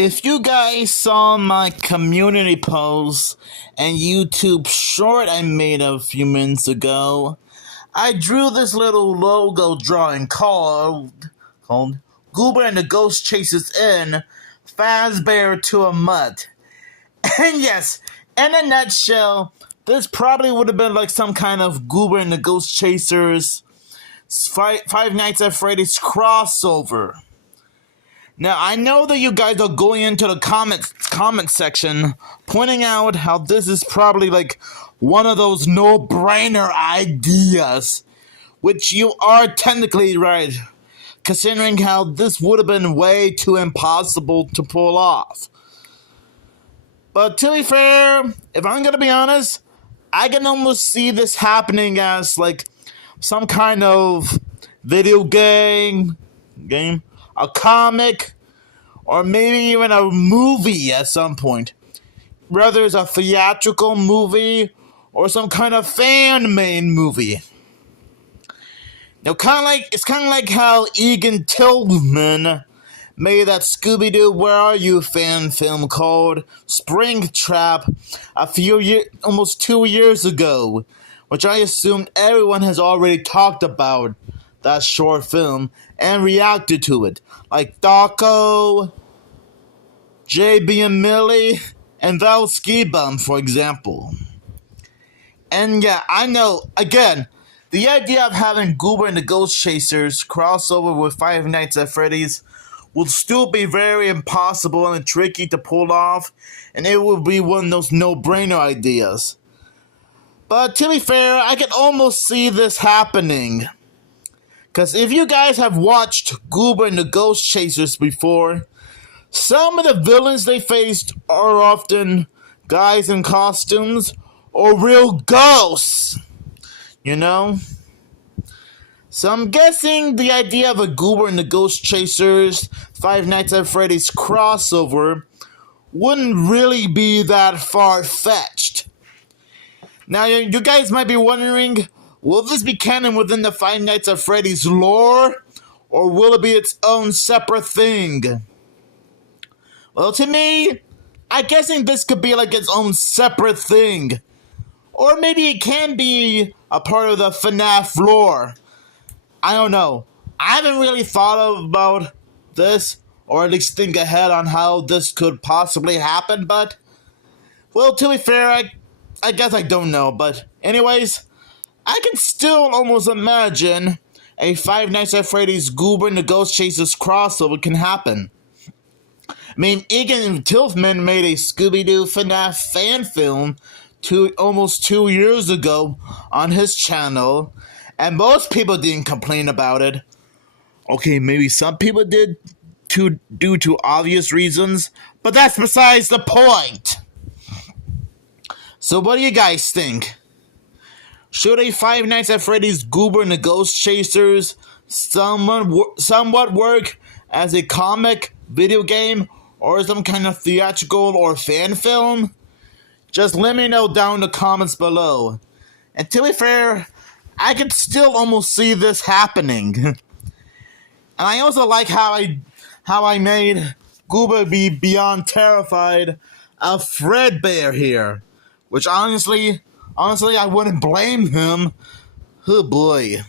If you guys saw my community post and YouTube short I made a few minutes ago, I drew this little logo drawing called Goober and the Ghost Chases In Fazbear to a Mutt. And yes, in a nutshell, this probably would have been like some kind of Goober and the Ghost Chasers Five Nights at Freddy's crossover. Now, I know that you guys are going into the comment section pointing out how this is probably like one of those no-brainer ideas, which you are technically right, considering how this would have been way too impossible to pull off. But to be fair, if I'm gonna be honest, I can almost see this happening as like some kind of video game, a comic, or maybe even a movie at some point. Whether it's a theatrical movie or some kind of fan-made movie. Now, it's kind of like how Egan Tillman made that Scooby-Doo Where Are You fan film called Springtrap almost 2 years ago, which I assume everyone has already talked about that short film and reacted to it, like Daco, JB and Millie, and Val Ski Bum, for example. And yeah, I know, again, the idea of having Goober and the Ghost Chasers crossover with Five Nights at Freddy's will still be very impossible and tricky to pull off, and it will be one of those no-brainer ideas. But to be fair, I can almost see this happening. Because if you guys have watched Goober and the Ghost Chasers before, some of the villains they faced are often guys in costumes or real ghosts, you know? So I'm guessing the idea of a Goober and the Ghost Chasers Five Nights at Freddy's crossover wouldn't really be that far-fetched. Now, you guys might be wondering, will this be canon within the Five Nights at Freddy's lore, or will it be its own separate thing? Well, to me, I'm guessing this could be like its own separate thing. Or maybe it can be a part of the FNaF lore. I don't know. I haven't really thought about this, or at least think ahead on how this could possibly happen, but, well, to be fair, I guess I don't know, but anyways, I can still almost imagine a Five Nights at Freddy's Goober and the Ghost Chasers crossover can happen. I mean, Egan Tillman made a Scooby-Doo FNaF fan film almost 2 years ago on his channel, and most people didn't complain about it. Okay, maybe some people did due to obvious reasons, but that's besides the point. So what do you guys think? Should a Five Nights at Freddy's Goober and the Ghost Chasers somewhat work as a comic, video game, or some kind of theatrical or fan film? Just let me know down in the comments below. And to be fair, I can still almost see this happening. And I also like how I made Goober be beyond terrified of Fredbear here. Which honestly, I wouldn't blame him. Oh boy.